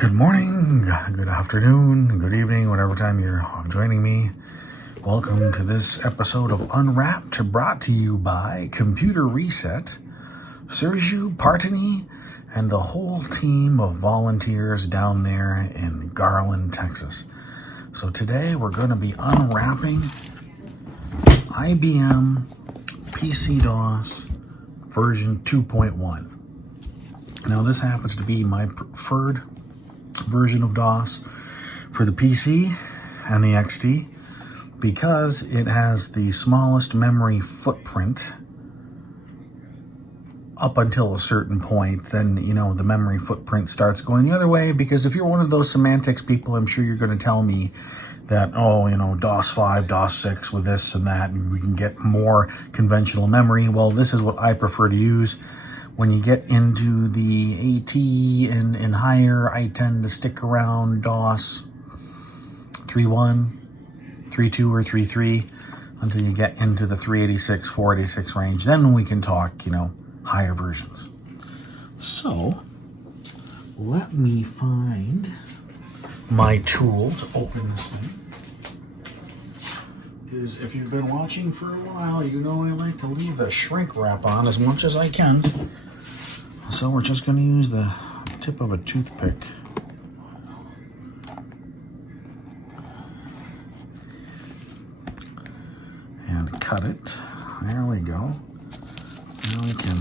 Good morning, good afternoon, good evening, whatever time you're joining me. Welcome to this episode of Unwrapped, brought to you by Computer Reset, Sergio Partini, and the whole team of volunteers down there in Garland, Texas. So today we're going to be unwrapping IBM PC DOS version 2.1. Now this happens to be my preferred version of DOS for the PC and the XT because it has the smallest memory footprint up until a certain point. Then, the memory footprint starts going the other way, because if you're one of those semantics people, I'm sure you're going to tell me that, DOS 5, DOS 6 with this and that, and we can get more conventional memory. Well, this is what I prefer to use. When you get into the AT and higher, I tend to stick around DOS 3.1, 3.2, or 3.3 until you get into the 386, 486 range. Then we can talk, higher versions. So, let me find my tool to open this thing. Because if you've been watching for a while, you know I like to leave the shrink wrap on as much as I can. So we're just going to use the tip of a toothpick. And cut it. There we go. Now we can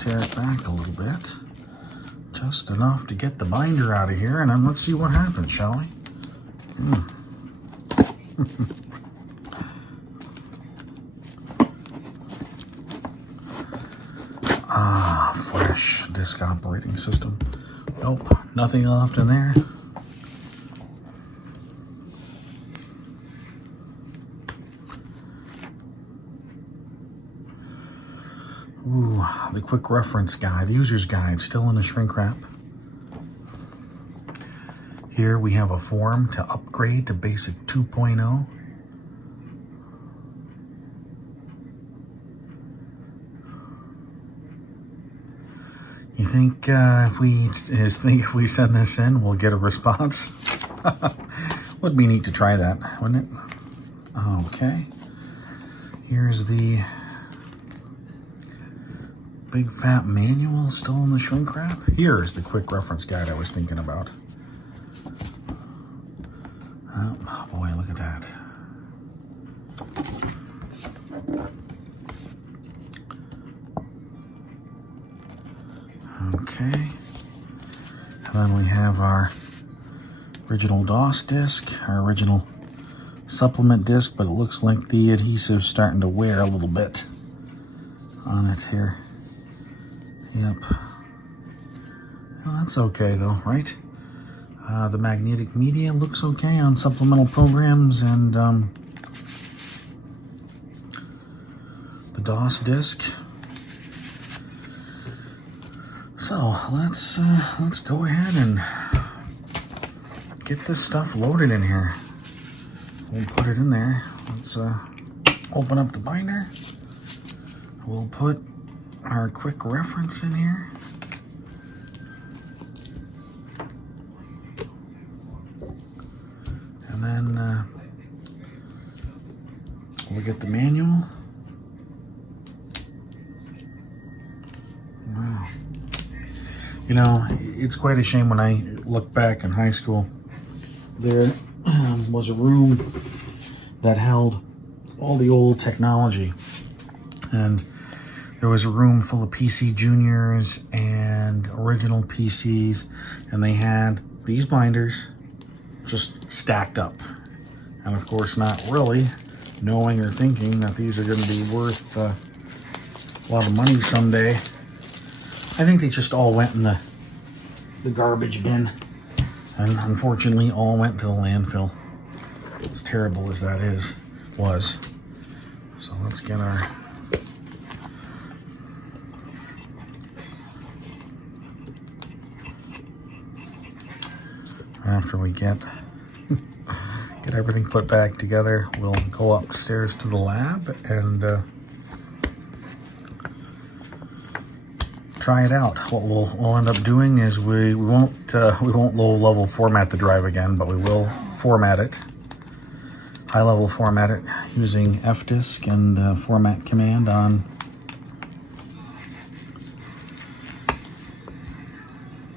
tear it back a little bit. Just enough to get the binder out of here, and then let's see what happens, shall we? Fresh disk operating system. Nope, nothing left in there. Ooh, the quick reference guide, the user's guide, still in the shrink wrap. Here we have a form to upgrade to Basic 2.0. You think if we send this in, we'll get a response? Would be neat to try that, wouldn't it? Okay. Here's the big fat manual still in the shrink wrap. Here's the quick reference guide I was thinking about. Oh boy, look at that. Okay. And then we have our original DOS disk, our original supplement disk, but it looks like the adhesive's starting to wear a little bit on it here. Yep. Well, that's okay though, right? The magnetic media looks okay on supplemental programs, and the DOS disk. So let's go ahead and get this stuff loaded in here. We'll put it in there. Let's open up the binder. We'll put our quick reference in here. And then we'll get the manual. Wow. It's quite a shame when I look back in high school. There was a room that held all the old technology, and there was a room full of PC Juniors and original PCs, and they had these binders just stacked up. And of course, not really knowing or thinking that these are going to be worth a lot of money someday. I think they just all went in the garbage bin, and unfortunately all went to the landfill. As terrible as that was. So let's get our after we get everything put back together, we'll go upstairs to the lab and try it out. What we'll end up doing is we won't low level format the drive again, but we will format it, high level format it using fdisk and format command on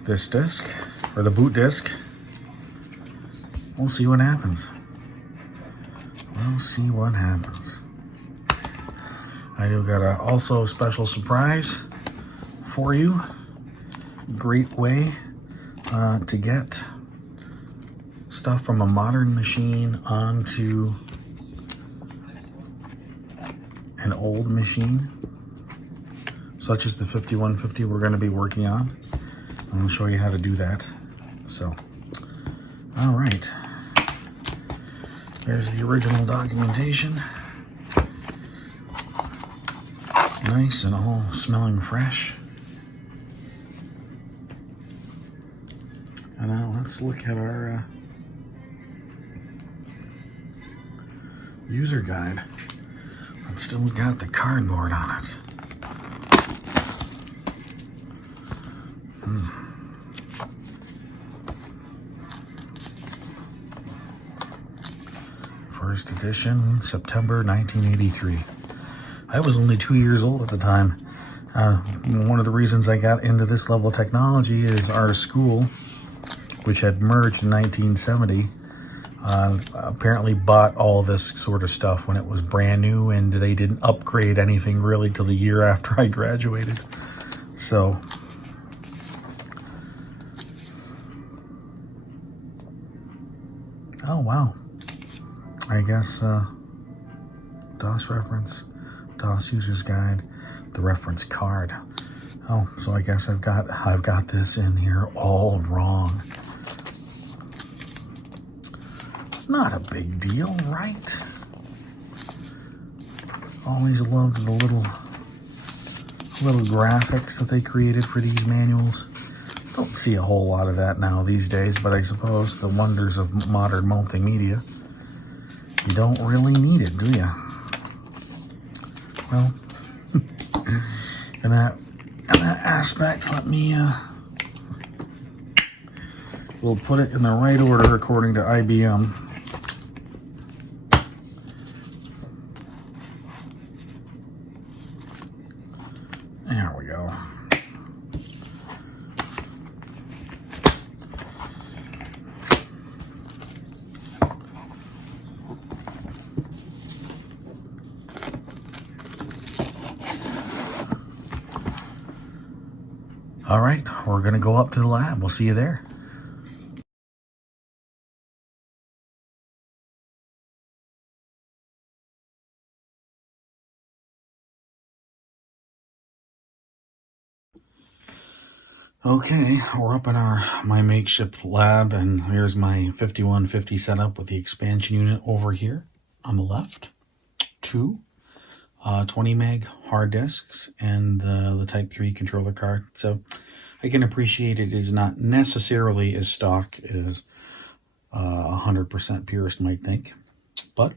this disk or the boot disk. We'll see what happens. We'll see what happens. I do got a also special surprise for you. Great way to get stuff from a modern machine onto an old machine, such as the 5150 we're going to be working on. I'm going to show you how to do that. So, all right. There's the original documentation. Nice and all smelling fresh. And now let's look at our user guide. It's still got the cardboard on it. First edition, September 1983. I was only 2 years old at the time. One of the reasons I got into this level of technology is our school, which had merged in 1970, apparently bought all this sort of stuff when it was brand new, and they didn't upgrade anything really till the year after I graduated. So, oh wow. I guess DOS reference, DOS user's guide, the reference card. Oh, so I guess I've got this in here all wrong. Not a big deal, right? Always loved the little graphics that they created for these manuals. Don't see a whole lot of that now these days, but I suppose the wonders of modern multimedia. You don't really need it, do you? Well, in that aspect, let me we'll put it in the right order according to IBM. There we go. All right, we're going to go up to the lab. We'll see you there. Okay, we're up in my makeshift lab, and here's my 5150 setup with the expansion unit over here on the left. Two 20 meg hard disks and the Type 3 controller card. So I can appreciate it is not necessarily as stock as 100% purist might think, but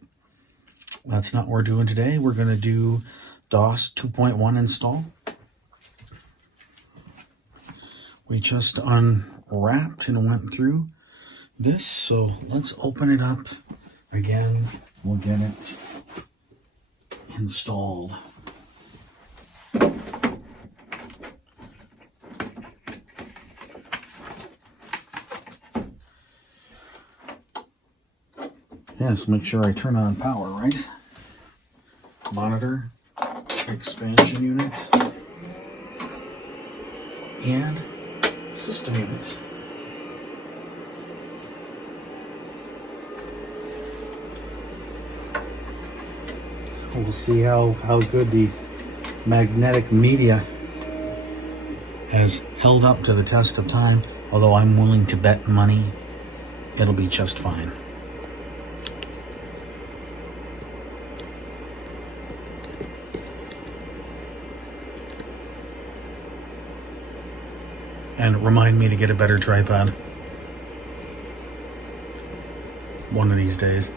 that's not what we're doing today. We're going to do DOS 2.1 install. We just unwrapped and went through this, so let's open it up again. We'll get it installed. Yes, make sure I turn on power, right? Monitor, expansion unit, and system unit. We'll see how good the magnetic media has held up to the test of time, although I'm willing to bet money it'll be just fine. And remind me to get a better tripod one of these days.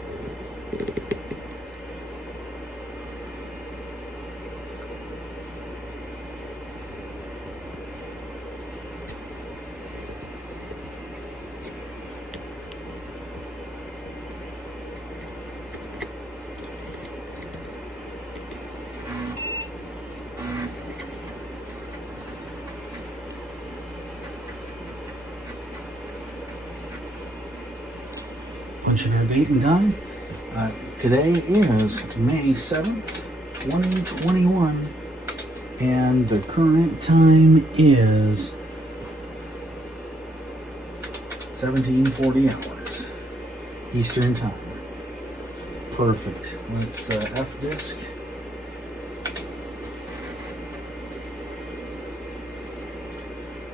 punching our date and time. Today is May 7th, 2021, and the current time is 1740 hours Eastern time. Perfect. Let's F-disk.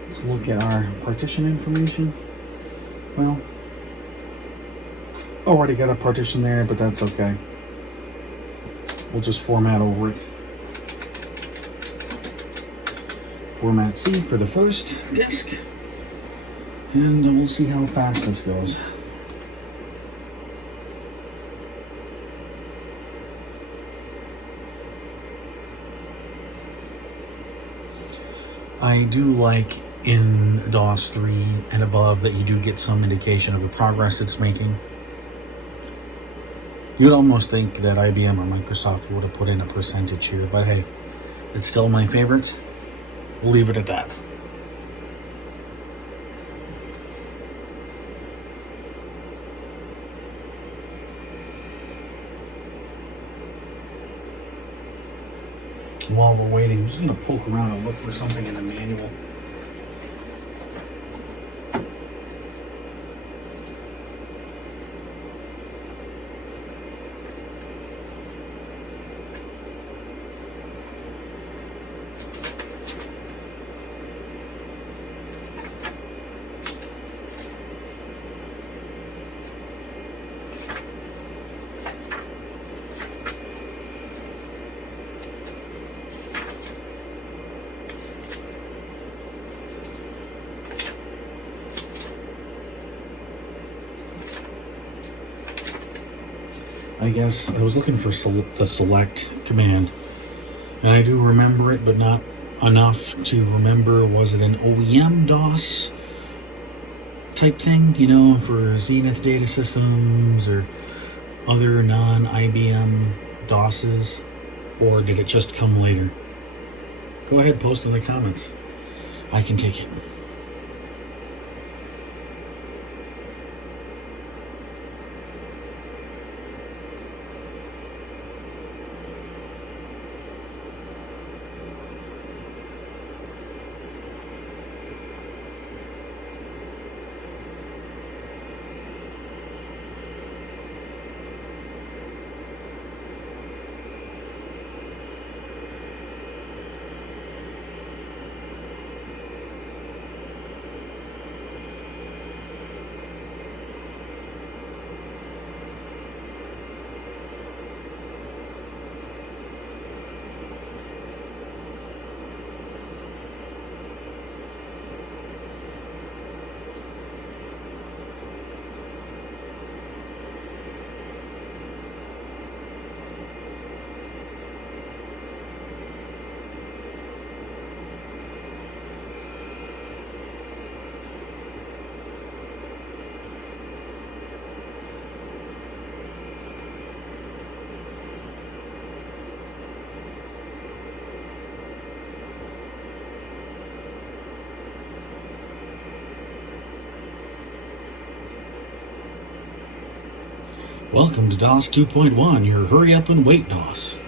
Let's look at our partition information. Well, already got a partition there, but that's okay. We'll just format over it. Format C for the first disk, and we'll see how fast this goes. I do like in DOS 3 and above that you do get some indication of the progress it's making. You'd almost think that IBM or Microsoft would have put in a percentage here, but hey, it's still my favorite. We'll leave it at that. While we're waiting, I'm just going to poke around and look for something in the manual. I guess I was looking for the select command, and I do remember it, but not enough to remember. Was it an OEM DOS type thing, you know, for Zenith data systems or other non-IBM DOSes, or did it just come later? Go ahead, post in the comments. I can take it. Welcome to DOS 2.1, your hurry up and wait DOS.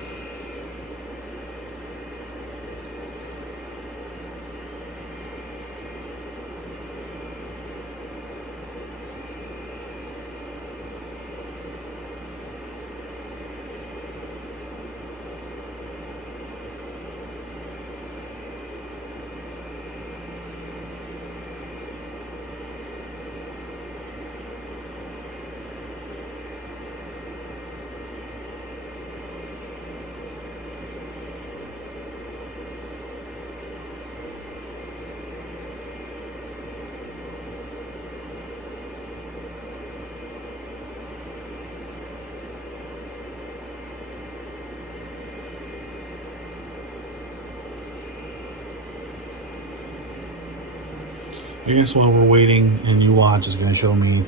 I guess while we're waiting and you watch is going to show me,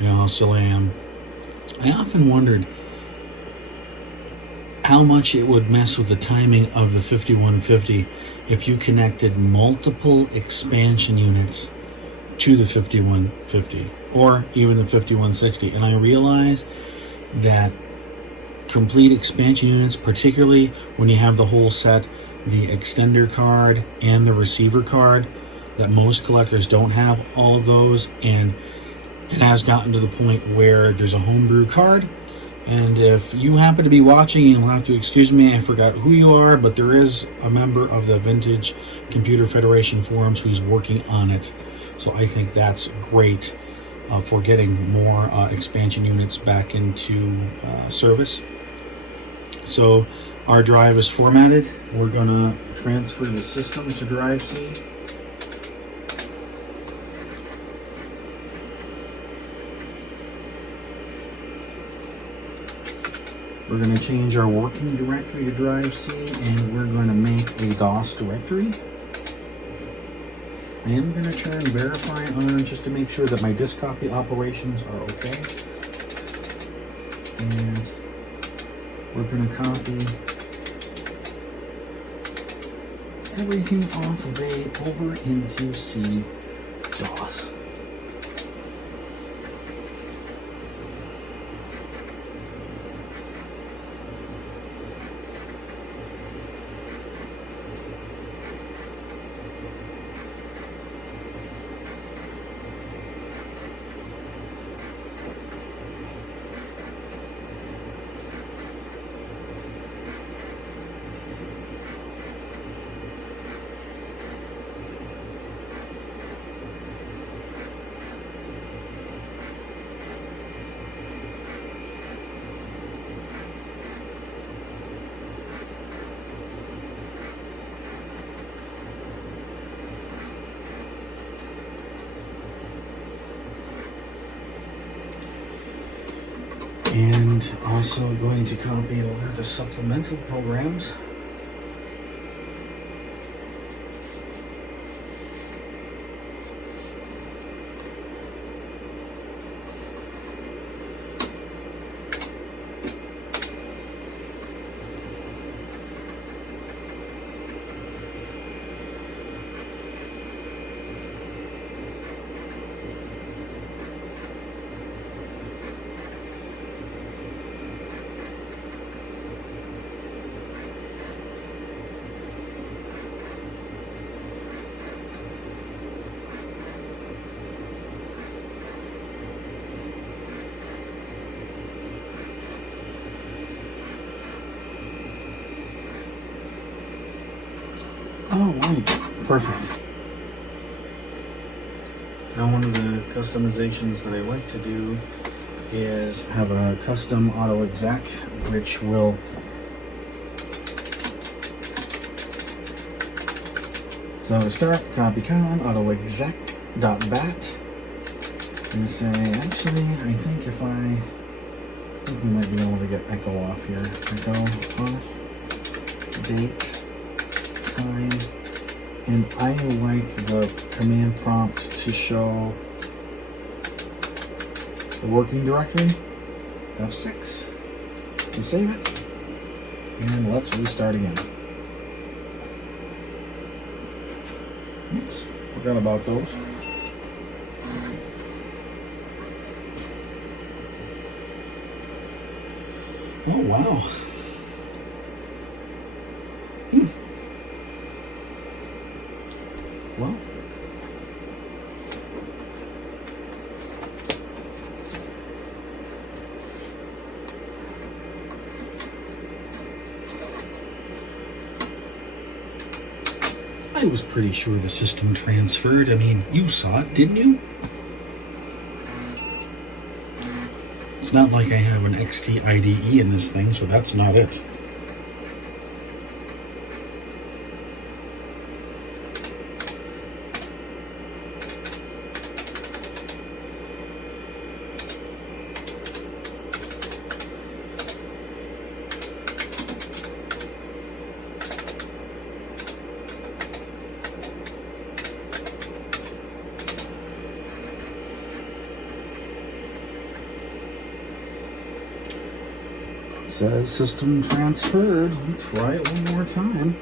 you know, how silly I am. I often wondered how much it would mess with the timing of the 5150 if you connected multiple expansion units to the 5150 or even the 5160. And I realize that complete expansion units, particularly when you have the whole set, the extender card and the receiver card, that most collectors don't have all of those, and it has gotten to the point where there's a homebrew card. And if you happen to be watching, you'll have to excuse me, I forgot who you are, but there is a member of the Vintage Computer Federation forums who's working on it. So I think that's great for getting more expansion units back into service. So our drive is formatted. We're going to transfer the system to drive C. We're going to change our working directory to drive C, and we're going to make a DOS directory. I am going to turn verify on just to make sure that my disk copy operations are okay. And we're going to copy everything off of A over into C DOS. And also going to copy over the supplemental programs. Oh, right. Perfect. Now, one of the customizations that I like to do is have a custom auto exec, which will so to start, copy con auto exec.bat. I'm going to say, actually, I think we might be able to get echo off here. Echo off, date, time, and I like the command prompt to show the working directory. F6, and save it, and let's restart again. Oops, forgot about those. Oh wow. Well, I was pretty sure the system transferred. I mean, you saw it, didn't you? It's not like I have an XT IDE in this thing, so that's not it. Says system transferred. Let's try it one more time.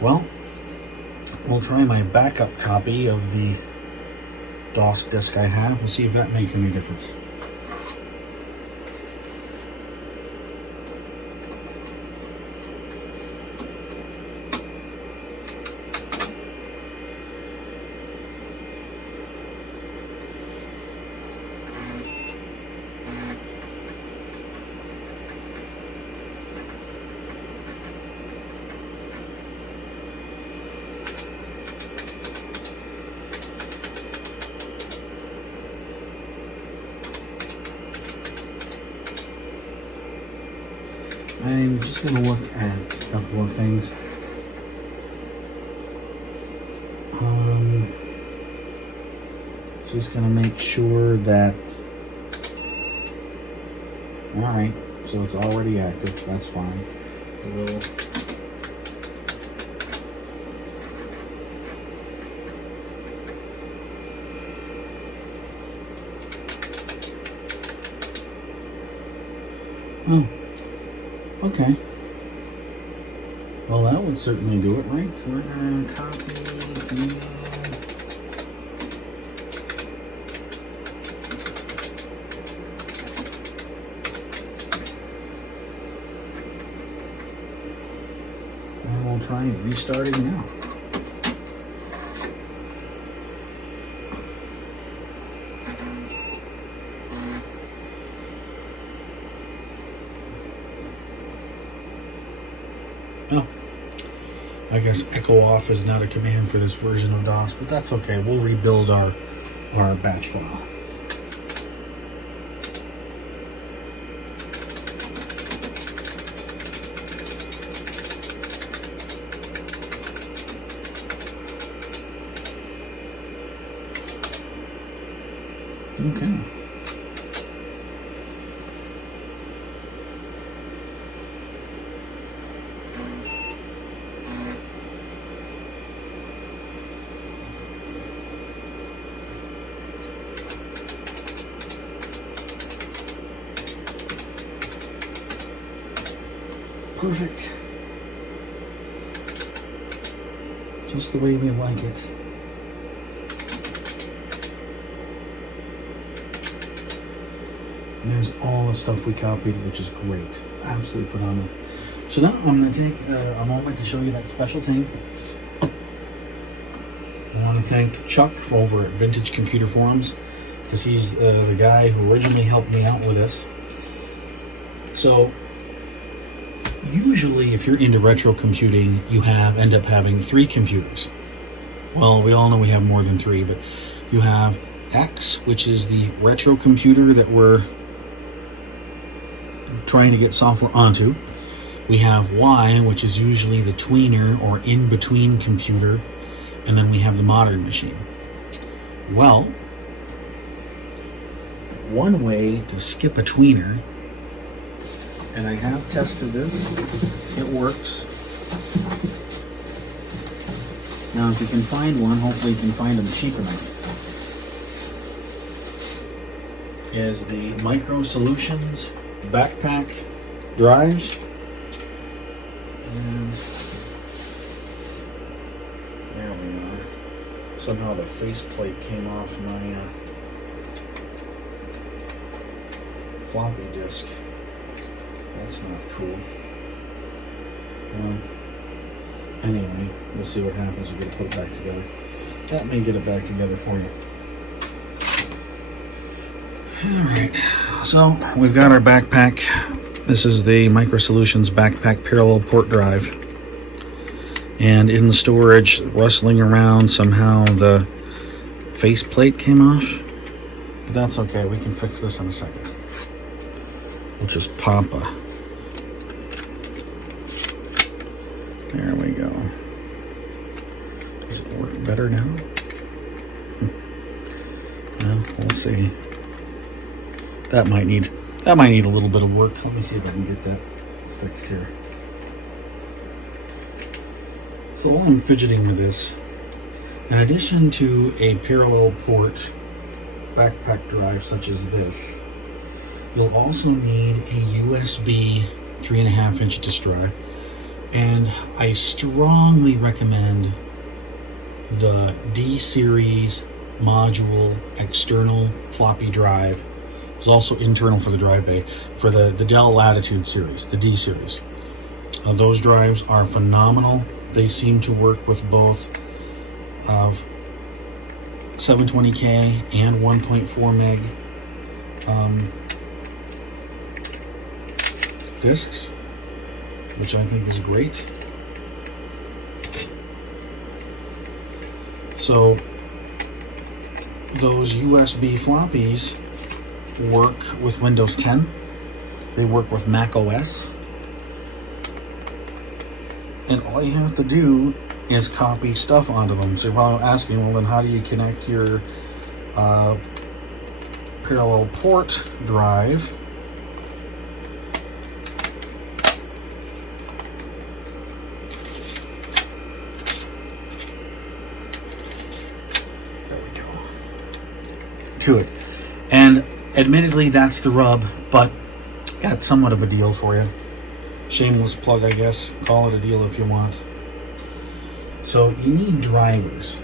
Well, we'll try my backup copy of the DOS disk I have. We'll see if that makes any difference. I'm just going to look at a couple of things. Just going to make sure that... Alright, so it's already active. That's fine. We'll... Oh. Okay. Well, that would certainly do it, right? We're going to copy. And we'll try restarting now. Oh, I guess echo off is not a command for this version of DOS, but that's okay. We'll rebuild our batch file. Okay. Perfect. Just the way we like it. And there's all the stuff we copied, which is great. Absolutely phenomenal. So now I'm going to take a moment to show you that special thing. I want to thank Chuck over at Vintage Computer Forums, because he's the guy who originally helped me out with this. So usually if you're into retro computing, you end up having 3 computers. Well, we all know we have more than 3, but you have X, which is the retro computer that we're trying to get software onto. We have Y, which is usually the tweener or in-between computer, and then we have the modern machine. Well, one way to skip a tweener, and I have tested this, it works. Now if you can find one, hopefully you can find them cheap enough, is the Microsolutions Backpack drives. And there we are. Somehow the faceplate came off my floppy disk. That's not cool. Well, anyway, we'll see what happens. We're going to put it back together. That may get it back together for you. Alright, so we've got our backpack. This is the Microsolutions Backpack parallel port drive. And in the storage, rustling around, somehow the faceplate came off. But that's okay, we can fix this in a second. We'll just pop a... There we go. Does it work better now? Well, we'll see. That might need a little bit of work. Let me see if I can get that fixed here. So while I'm fidgeting with this, in addition to a parallel port backpack drive such as this, you'll also need a USB 3.5-inch disk drive. And I strongly recommend the D series module external floppy drive. It's also internal for the drive bay for the Dell Latitude series, the D series. Those drives are phenomenal. They seem to work with both 720K and 1.4 meg discs, which I think is great. So those USB floppies work with Windows 10. They work with Mac OS. And all you have to do is copy stuff onto them. So you're probably asking, well, then how do you connect your parallel port drive to it? And admittedly, that's the rub, but got somewhat of a deal for you. Shameless plug, I guess. Call it a deal if you want. So you need drivers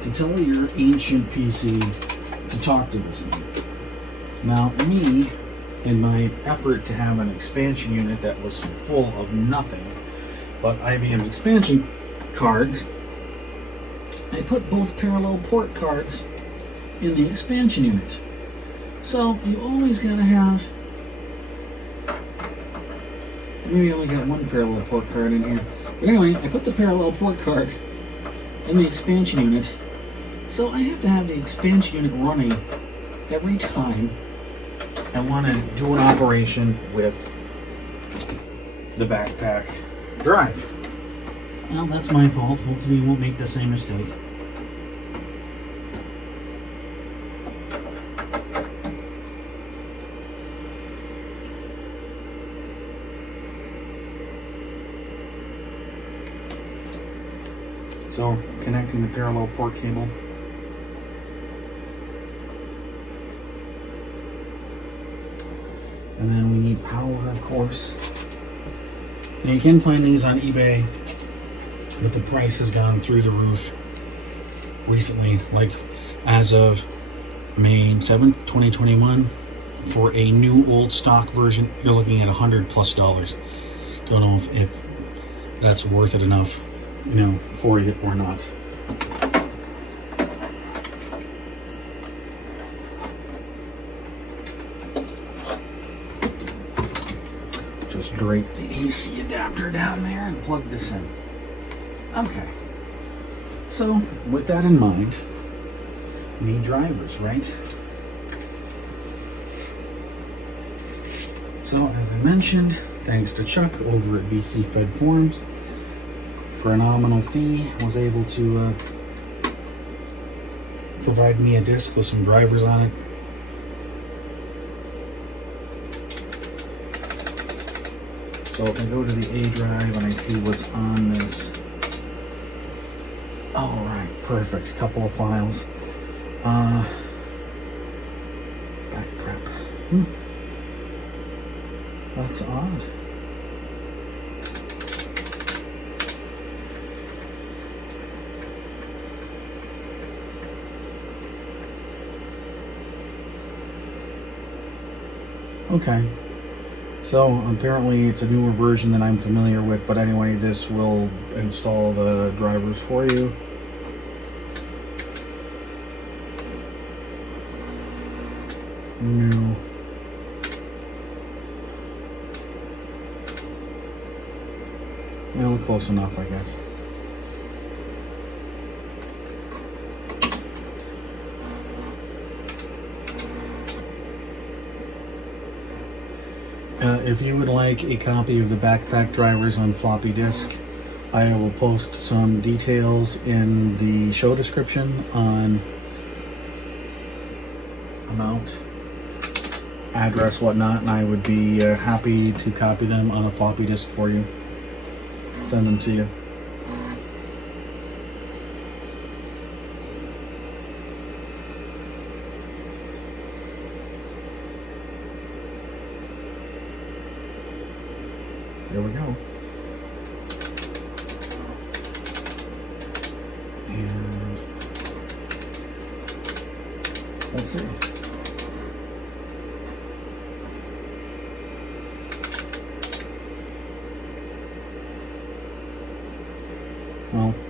to tell your ancient PC to talk to this thing. Now, me, in my effort to have an expansion unit that was full of nothing but IBM expansion cards, I put both parallel port cards in the expansion unit. So you always gotta have, maybe I only got one parallel port card in here. But anyway, I put the parallel port card in the expansion unit. So I have to have the expansion unit running every time I want to do an operation with the backpack drive. Well, that's my fault. Hopefully you won't make the same mistake. So, connecting the parallel port cable. And then we need power, of course. Now you can find these on eBay, but the price has gone through the roof recently. Like, as of May 7th, 2021, for a new old stock version, you're looking at $100+. Don't know if that's worth it enough, you know, for you or not. Just drape the AC adapter down there and plug this in. Okay. So, with that in mind, we need drivers, right? So, as I mentioned, thanks to Chuck over at VC Fed Forums, for a nominal fee, was able to provide me a disc with some drivers on it. So if I go to the A drive and I see what's on this, all right, perfect. Couple of files. Back prep. That's odd. Okay, so apparently it's a newer version than I'm familiar with, but anyway, this will install the drivers for you. New. Well, close enough, I guess. If you would like a copy of the backpack drivers on floppy disk, I will post some details in the show description on amount, address, whatnot, and I would be happy to copy them on a floppy disk for you. Send them to you. There we go.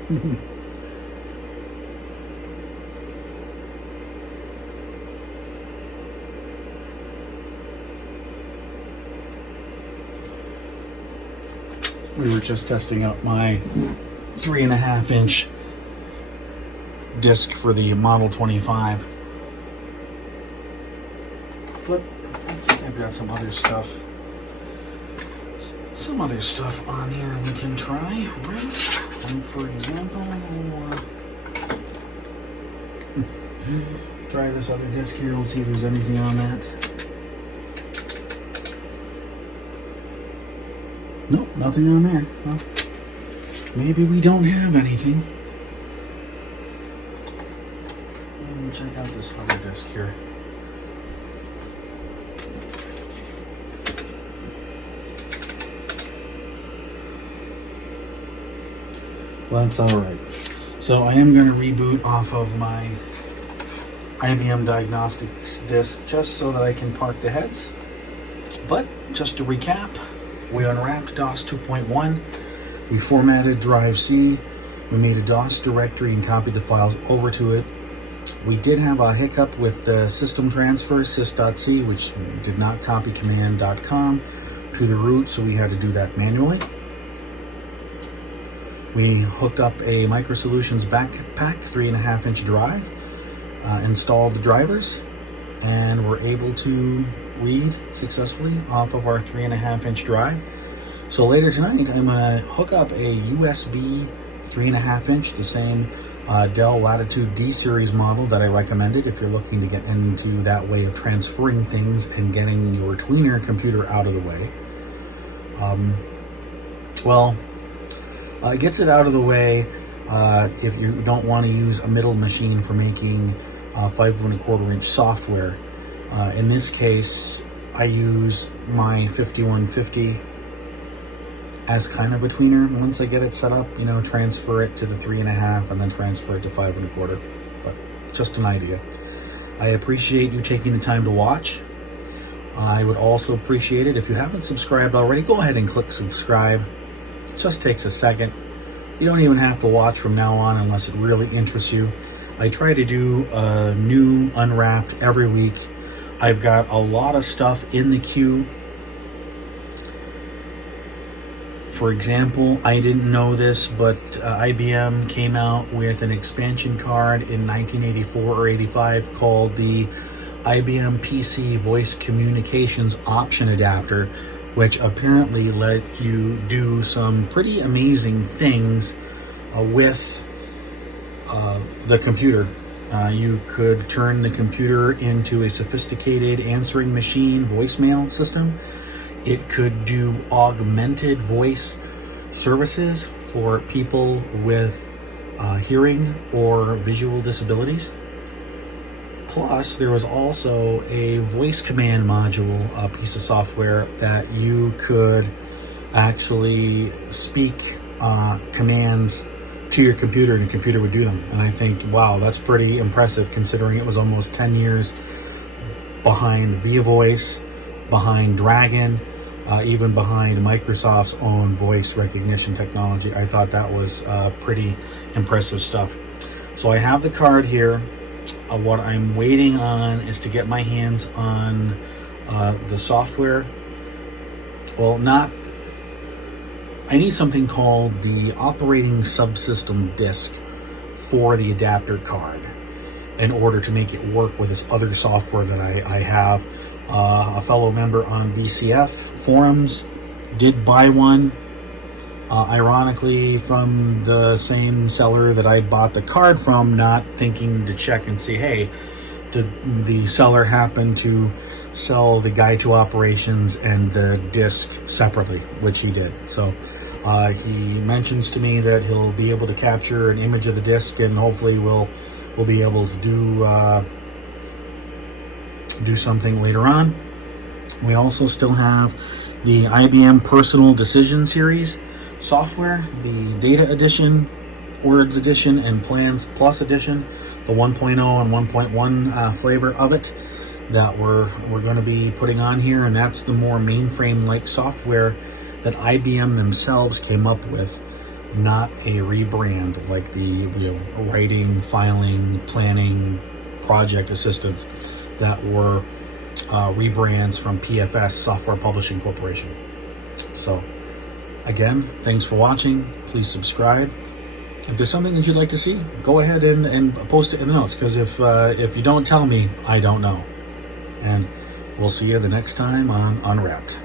We were just testing out my 3.5-inch disc for the Model 25. But I think I've got some other stuff on here we can try, right? Like for example, try this other disc here. We'll see if there's anything on that. Nope, nothing on there. Well, maybe we don't have anything. Let me check out this other disc here. Well, that's all right. So I am going to reboot off of my IBM Diagnostics disk just so that I can park the heads. But just to recap, we unwrapped DOS 2.1. We formatted drive C. We made a DOS directory and copied the files over to it. We did have a hiccup with the system transfer, sys.c, which did not copy command.com to the root, so we had to do that manually. We hooked up a Microsolutions Backpack 3.5-inch drive, installed the drivers, and were able to read successfully off of our 3.5-inch drive. So later tonight, I'm going to hook up a USB 3.5-inch, the same Dell Latitude D series model that I recommended if you're looking to get into that way of transferring things and getting your tweener computer out of the way. It gets it out of the way if you don't want to use a middle machine for making 5.25-inch software. In this case, I use my 5150 as kind of a tweener. Once I get it set up, transfer it to the 3.5 and then transfer it to 5.25. But just an idea. I appreciate you taking the time to watch. I would also appreciate it if you haven't subscribed already. Go ahead and click subscribe. It just takes a second. You don't even have to watch from now on unless it really interests you. I try to do a new Unwrapped every week. I've got a lot of stuff in the queue. For example, I didn't know this, but IBM came out with an expansion card in 1984 or 85 called the IBM PC Voice Communications Option Adapter, which apparently let you do some pretty amazing things with the computer. You could turn the computer into a sophisticated answering machine voicemail system. It could do augmented voice services for people with hearing or visual disabilities. Plus, there was also a voice command module, a piece of software that you could actually speak commands to your computer and your computer would do them. And I think, wow, that's pretty impressive considering it was almost 10 years behind VIA Voice, behind Dragon, even behind Microsoft's own voice recognition technology. I thought that was pretty impressive stuff. So I have the card here. What I'm waiting on is to get my hands on the software. I need something called the operating subsystem disk for the adapter card in order to make it work with this other software that I have. A fellow member on VCF forums did buy one, ironically from the same seller that I bought the card from, not thinking to check and see, hey, did the seller happen to sell the guide to operations and the disk separately, which he did. So he mentions to me that he'll be able to capture an image of the disk, and hopefully we'll be able to do something later on. We also still have the IBM Personal Decision Series software, the Data Edition, Words Edition, and Plans Plus Edition, the 1.0 and 1.1 flavor of it that we're going to be putting on here, and that's the more mainframe-like software that IBM themselves came up with not a rebrand like the writing, filing, planning, project assistants that were rebrands from PFS, Software Publishing Corporation. So again, thanks for watching. Please subscribe. If there's something that you'd like to see, go ahead and post it in the notes, because if you don't tell me, I don't know. And we'll see you the next time on Unwrapped.